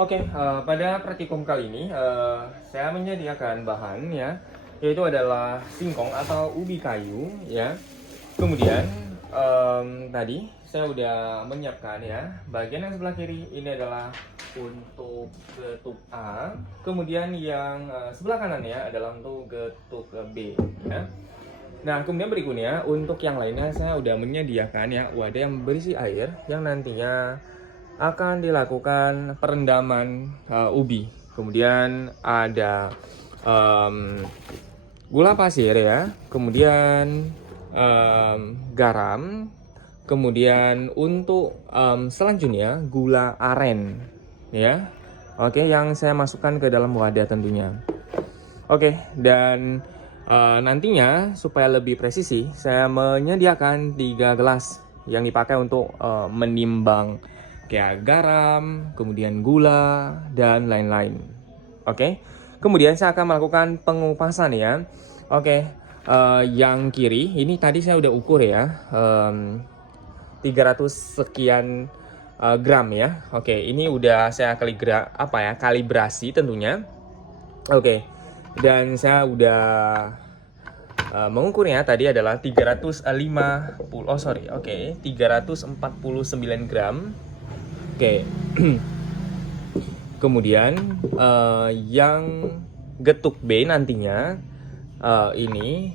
Pada praktikum kali ini saya menyediakan bahan ya, yaitu adalah singkong atau ubi kayu ya. Kemudian tadi saya udah menyiapkan ya, bagian yang sebelah kiri ini adalah untuk getuk A, kemudian yang sebelah kanan ya adalah untuk getuk B ya. Nah, kemudian berikutnya untuk yang lainnya saya udah menyediakan ya wadah yang berisi air yang nantinya akan dilakukan perendaman ubi. Kemudian ada gula pasir ya, kemudian garam, kemudian untuk selanjutnya gula aren ya. Oke, yang saya masukkan ke dalam wadah tentunya. Oke, dan nantinya supaya lebih presisi, saya menyediakan 3 gelas yang dipakai untuk menimbang kayak garam, kemudian gula, dan lain-lain. Oke, kemudian saya akan melakukan pengupasan ya. Oke, yang kiri ini tadi saya udah ukur ya, 300 sekian gram ya. Oke, ini udah saya kalibrasi tentunya. Oke, dan saya udah mengukurnya tadi adalah 349 gram. Oke. Kemudian yang getuk B nantinya ini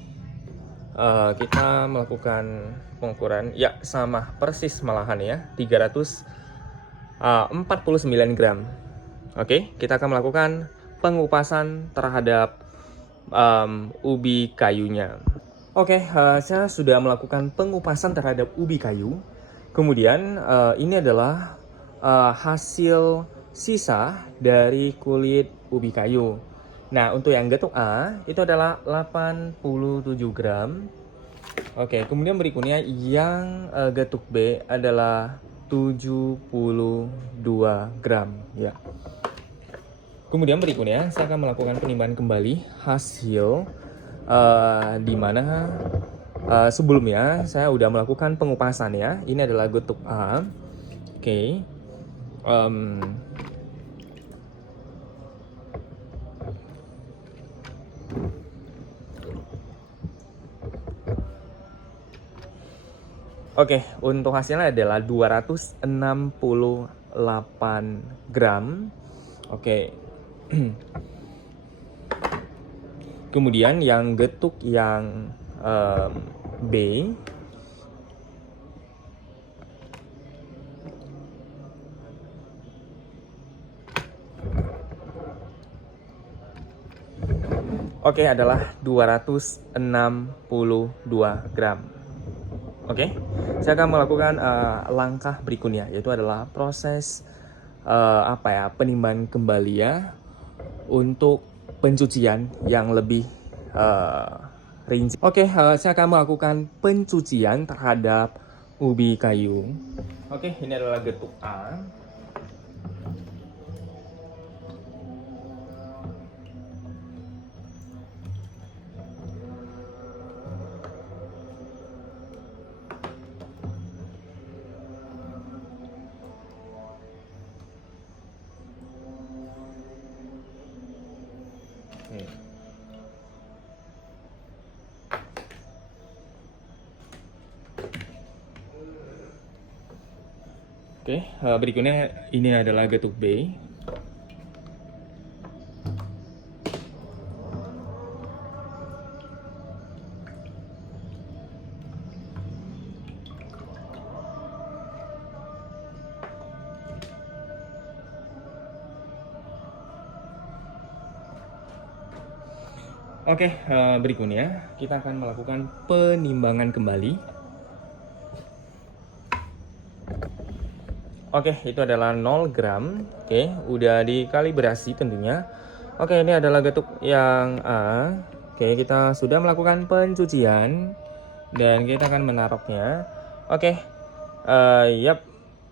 kita melakukan pengukuran ya sama persis malahan ya 349 gram. Oke, kita akan melakukan pengupasan terhadap ubi kayunya. Oke, saya sudah melakukan pengupasan terhadap ubi kayu. Kemudian ini adalah hasil sisa dari kulit ubi kayu. Nah, untuk yang getuk A itu adalah 87 gram. Oke, kemudian berikutnya yang getuk B adalah 72 gram ya. Kemudian berikutnya saya akan melakukan penimbangan kembali hasil di mana sebelumnya saya udah melakukan pengupasan ya. Ini adalah getuk A. Oke. Oke, untuk hasilnya adalah 268 gram. Oke. Kemudian yang getuk yang B adalah 262 gram. Oke, saya akan melakukan langkah berikutnya, yaitu adalah proses penimbangan kembali ya untuk pencucian yang lebih rinci. Oke, saya akan melakukan pencucian terhadap ubi kayu. Oke, ini adalah getuk A. Oke, berikutnya ini adalah getuk B. Oke, berikutnya kita akan melakukan penimbangan kembali. Oke, itu adalah 0 gram. Oke, udah dikalibrasi tentunya. Oke, ini adalah getuk yang A. Oke, kita sudah melakukan pencucian dan kita akan menaruhnya. Oke,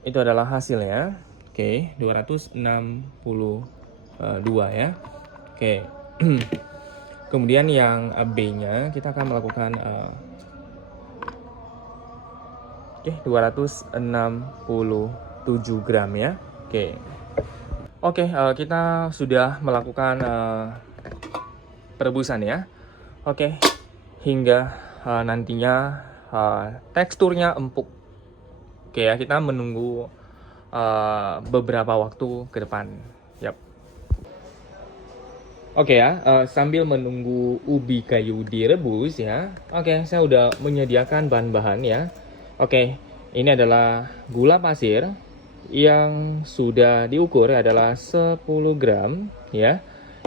itu adalah hasilnya. Oke, 262 ya. Oke. Kemudian yang B-nya kita akan melakukan 267 gram ya. Oke. Oke, kita sudah melakukan perebusan ya. Oke, hingga nantinya teksturnya empuk. Oke ya, kita menunggu beberapa waktu ke depan. Yap. Oke ya, sambil menunggu ubi kayu direbus ya. Oke, saya udah menyediakan bahan-bahan ya. Oke, ini adalah gula pasir yang sudah diukur adalah 10 gram ya.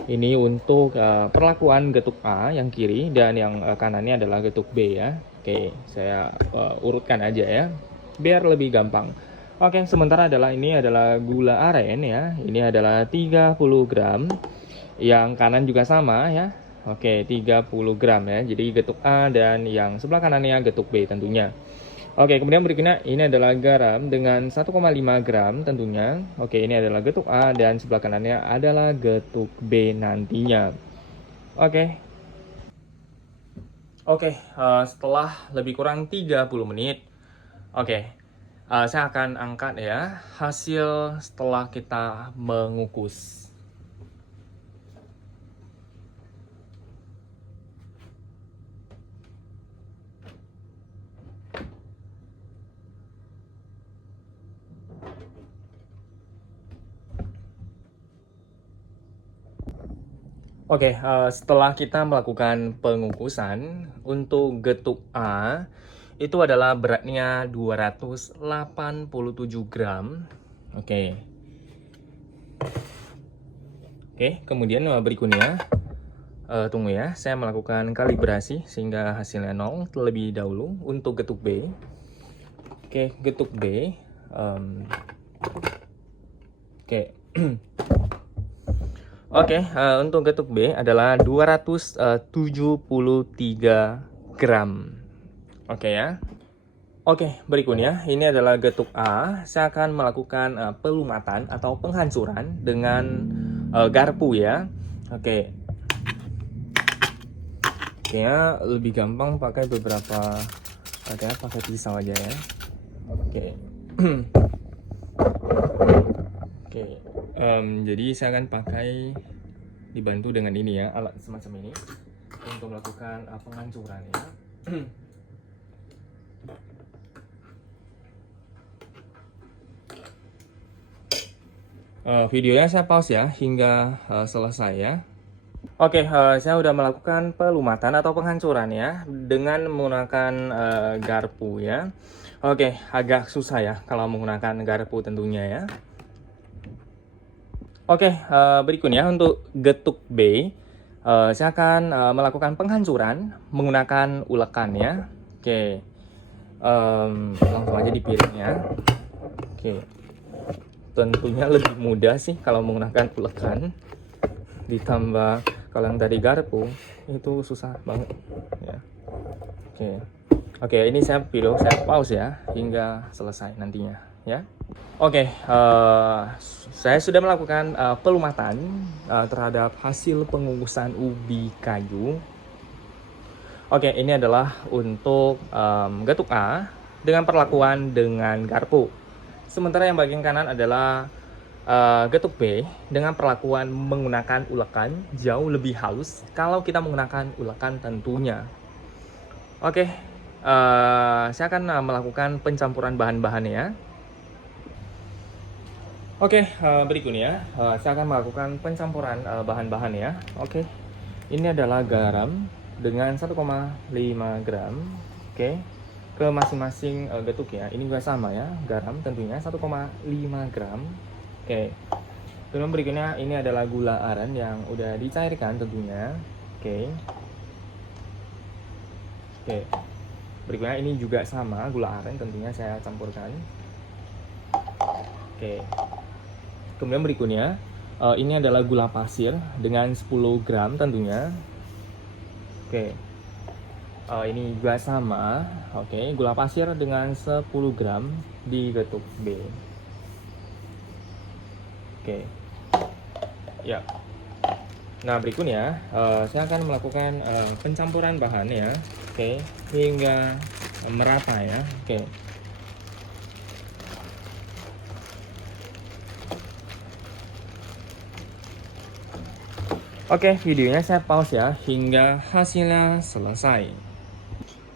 Ini untuk perlakuan getuk A yang kiri dan yang kanannya adalah getuk B ya. Oke, saya urutkan aja ya, biar lebih gampang. Oke, sementara ini adalah gula aren ya. Ini adalah 30 gram. Yang kanan juga sama ya. Oke, 30 gram ya. Jadi getuk A dan yang sebelah kanannya getuk B tentunya. Oke, kemudian berikutnya ini adalah garam dengan 1,5 gram tentunya. Oke, ini adalah getuk A dan sebelah kanannya adalah getuk B nantinya. Oke. Oke, setelah lebih kurang 30 menit. Oke, saya akan angkat ya hasil setelah kita mengukus. Oke, setelah kita melakukan pengukusan untuk getuk A, itu adalah beratnya 287 gram. Oke. Oke, kemudian berikutnya, tunggu ya, saya melakukan kalibrasi sehingga hasilnya 0 terlebih dahulu untuk getuk B. Oke, getuk B. Oke. Oke, untuk getuk B adalah 273 gram. Oke ya. Oke, berikutnya ini adalah getuk A. Saya akan melakukan pelumatan atau penghancuran dengan garpu ya. Oke. Kayaknya lebih gampang pakai beberapa, pakai pisau aja ya. Oke. Oke, jadi saya akan pakai dibantu dengan ini ya, alat semacam ini untuk melakukan penghancuran ya. Videonya saya pause ya hingga selesai ya. Oke, saya udah melakukan pelumatan atau penghancuran ya dengan menggunakan garpu ya. Oke, agak susah ya kalau menggunakan garpu tentunya ya. Oke, berikutnya untuk getuk B, saya akan melakukan penghancuran menggunakan ulekan ya. Oke, langsung aja di piringnya. Oke, tentunya lebih mudah sih kalau menggunakan ulekan. Ditambah kalau yang tadi garpu itu susah banget ya. Oke, ini saya pause ya hingga selesai nantinya ya. Oke, saya sudah melakukan pelumatan terhadap hasil pengukusan ubi kayu. Oke, ini adalah untuk getuk A dengan perlakuan dengan garpu. Sementara yang bagian kanan adalah getuk B dengan perlakuan menggunakan ulekan jauh lebih halus kalau kita menggunakan ulekan tentunya. Oke, saya akan melakukan pencampuran bahan-bahannya ya. Oke, berikutnya saya akan melakukan pencampuran bahan-bahan ya. Oke, ini adalah garam dengan 1,5 gram. Oke, ke masing-masing getuk ya. Ini juga sama ya, garam tentunya 1,5 gram. Oke, kemudian berikutnya ini adalah gula aren yang udah dicairkan tentunya. Oke, berikutnya ini juga sama, gula aren tentunya saya campurkan. Oke. Kemudian berikutnya ini adalah gula pasir dengan 10 gram tentunya. Oke. Ini juga sama. Oke, gula pasir dengan 10 gram di getuk B. Oke. Ya. Nah, berikutnya saya akan melakukan pencampuran bahan ya. Oke, hingga merata ya. Oke. Oke, videonya saya pause ya hingga hasilnya selesai.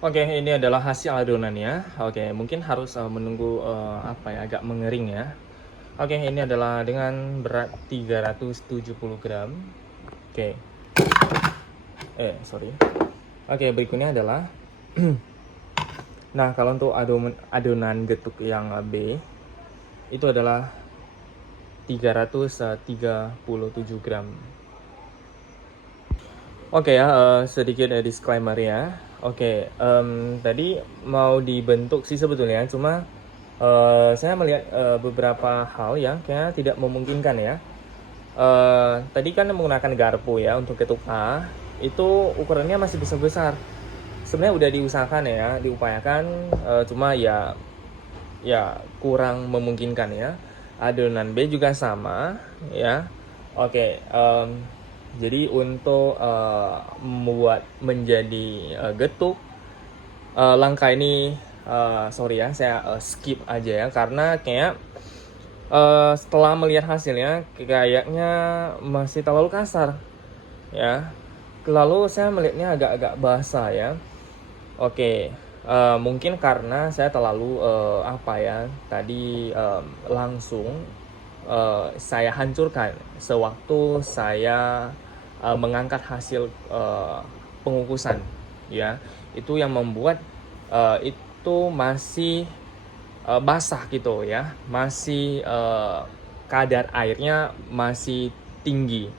Oke, ini adalah hasil adonannya. Oke, mungkin harus menunggu apa ya, agak mengering ya. Oke, ini adalah dengan berat 370 gram. Oke. Sorry. Oke, berikutnya adalah nah, kalau untuk adonan getuk yang B itu adalah 337 gram. Oke ya, sedikit disclaimer ya. Oke, tadi mau dibentuk sih sebetulnya, cuma saya melihat beberapa hal yang kayaknya tidak memungkinkan ya. Tadi kan menggunakan garpu ya untuk ketuk A, itu ukurannya masih besar-besar. Sebenarnya udah diusahakan ya, diupayakan, cuma ya kurang memungkinkan ya. Adonan B juga sama ya. Oke, jadi untuk membuat menjadi getuk, langkah ini sorry ya, saya skip aja ya, karena kayak setelah melihat hasilnya kayaknya masih terlalu kasar ya. Lalu saya melihatnya agak-agak basah ya. Oke, mungkin karena saya terlalu apa ya, tadi langsung saya hancurkan sewaktu saya mengangkat hasil pengukusan ya. Itu yang membuat itu masih basah gitu ya, masih kadar airnya masih tinggi.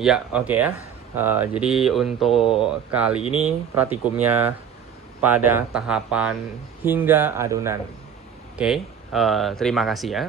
Ya oke ya. Jadi untuk kali ini praktikumnya pada tahapan hingga adonan. Oke, terima kasih ya.